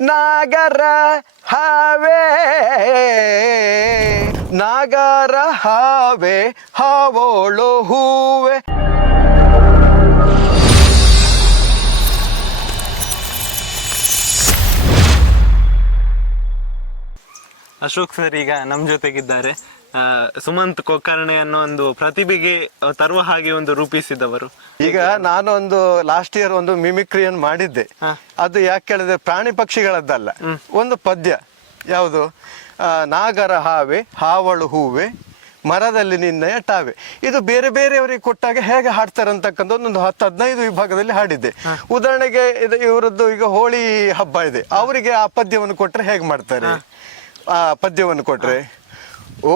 ನಾಗರ ಹಾವೇ ನಾಗರ ಹಾವೆ ಹಾವೋಳು ಹೂವೆ. Ashok sir ಈಗ ನಮ್ಮ ಜೊತೆಗಿದ್ದಾರೆ. ಸುಮಂತ್ ಕೊಕ್ಕರ್ಣೆ ಅನ್ನೋ ಒಂದು ಪ್ರತಿಭೆಗೆ ತರುವ ಹಾಗೆ ಒಂದು ರೂಪಿಸಿದವರು. ಈಗ ನಾನೊಂದು ಲಾಸ್ಟ್ ಇಯರ್ ಒಂದು ಮಿಮಿಕ್ರಿಯನ್ನು ಮಾಡಿದ್ದೆ. ಅದು ಯಾಕೆ ಕೇಳಿದ್ರೆ ಪ್ರಾಣಿ ಪಕ್ಷಿಗಳದ್ದಲ್ಲ, ಒಂದು ಪದ್ಯ. ಯಾವುದು? ನಾಗರ ಹಾವೆ ಹಾವಳು ಹೂವೆ ಮರದಲ್ಲಿ ನಿನ್ನಯ ಟಾವೆ. ಇದು ಬೇರೆ ಬೇರೆಯವರಿಗೆ ಕೊಟ್ಟಾಗ ಹೇಗೆ ಹಾಡ್ತಾರೆ ಅಂತಕ್ಕಂಥ ಒಂದು 10-15 ವಿಭಾಗದಲ್ಲಿ ಹಾಡಿದ್ದೆ. ಉದಾಹರಣೆಗೆ ಇದು ಇವರದ್ದು ಈಗ ಹೋಳಿ ಹಬ್ಬ ಇದೆ, ಅವರಿಗೆ ಆ ಪದ್ಯವನ್ನು ಕೊಟ್ರೆ ಹೇಗೆ ಮಾಡ್ತಾರೆ? ಆ ಪದ್ಯವನ್ನು ಕೊಟ್ರೆ, ಓ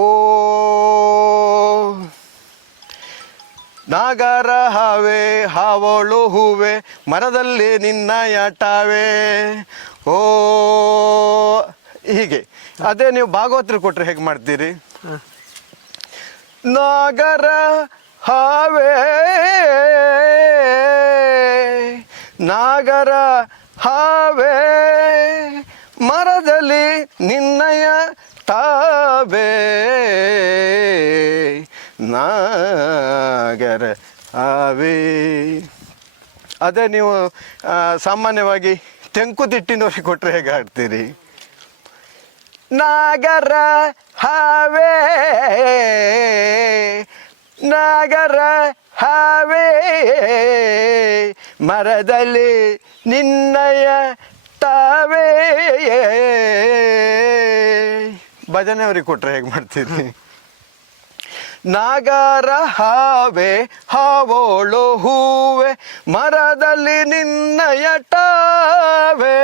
ನಾಗರ ಹಾವೆ ಹಾವಳು ಹೂವೆ ಮರದಲ್ಲಿ ನಿನ್ನ ಯಾಟಾವೆ, ಓ ಹೀಗೆ. ಅದೇ ನೀವು ಭಾಗವತರು ಕೊಟ್ರೆ ಹೇಗೆ ಮಾಡ್ತೀರಿ? ನಾಗರ ಹಾವೆ ನಾಗರ ಹಾವೆ ಮರದಲ್ಲಿ ನಿನ್ನಯ ತಾವೇ ನಾಗರ ಹಾವೆ. ಅದೇ ನೀವು ಸಾಮಾನ್ಯವಾಗಿ ತೆಂಕುತಿಟ್ಟಿನವ್ರಿಗೆ ಕೊಟ್ಟರೆ ಹೇಗೆ ಹಾಡ್ತೀರಿ? ನಾಗರ ಹಾವೆ ನಾಗರ ಹಾವೆ ಮರದಲ್ಲಿ ನಿನ್ನಯ ತಾವೇ. ಭಜನೆಯವ್ರಿಗೆ ಕೊಟ್ರೆ ಹೇಗೆ ಮಾಡ್ತೀರಿ? ನಾಗರ ಹಾವೆ ಹಾವೋಳು ಹೂವೆ ಮರದಲ್ಲಿ ನಿನ್ನಯ ಟಾವೆ,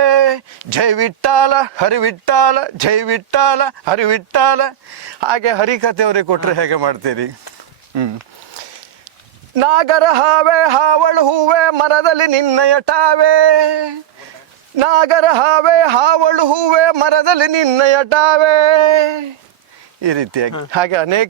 ಜೈ ವಿಠ್ಠಲ ಹರಿವಿಠ್ಠಲ ಜೈ ವಿಠ್ಠಲ ಹರಿವಿಠ್ಠಲ. ಹಾಗೆ ಹರಿಕಥೆಯವ್ರಿಗೆ ಕೊಟ್ರೆ ಹೇಗೆ ಮಾಡ್ತೀರಿ? ನಾಗರ ಹಾವೆ ಹಾವಳು ಹೂವೆ ಮರದಲ್ಲಿ ನಿನ್ನಯ ಟಾವೆ, ನಾಗರ ಹಾವೆ ಹಾವಳು ಹೂವೆ ಮರದಲ್ಲಿ ನಿನ್ನಯ ಟಾವೆ. ಈ ರೀತಿಯಾಗಿ ಹಾಗೆ ಅನೇಕ